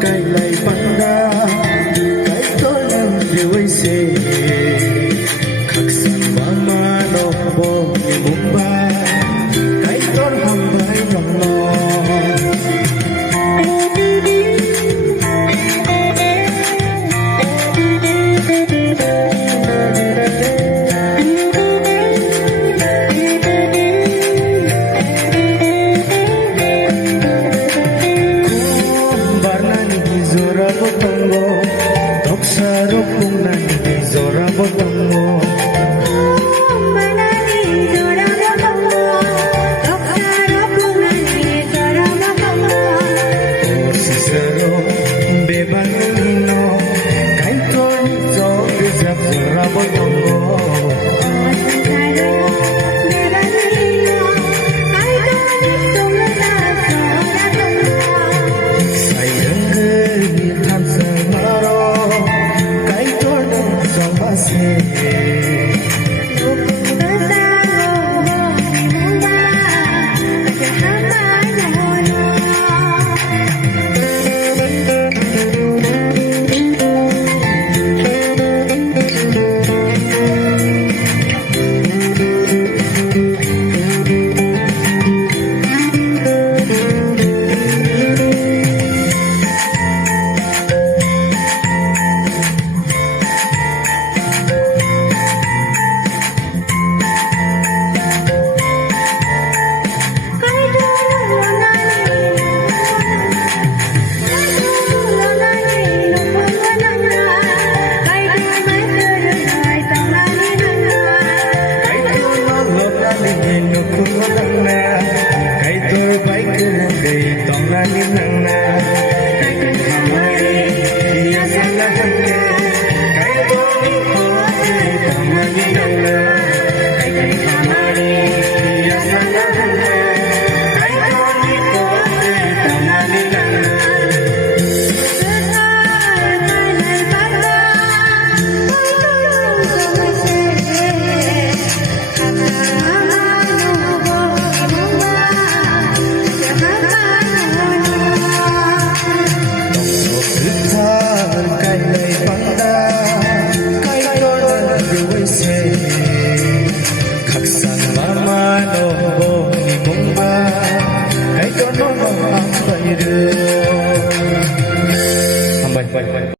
Cái này băng đá cái tôi làm điều ấy sẽ khắc sâu mà nó bỏ ngày mùng ba cái tôi làm bài lòng lo Mama no bo ni mumba, ay ko no ang pairu.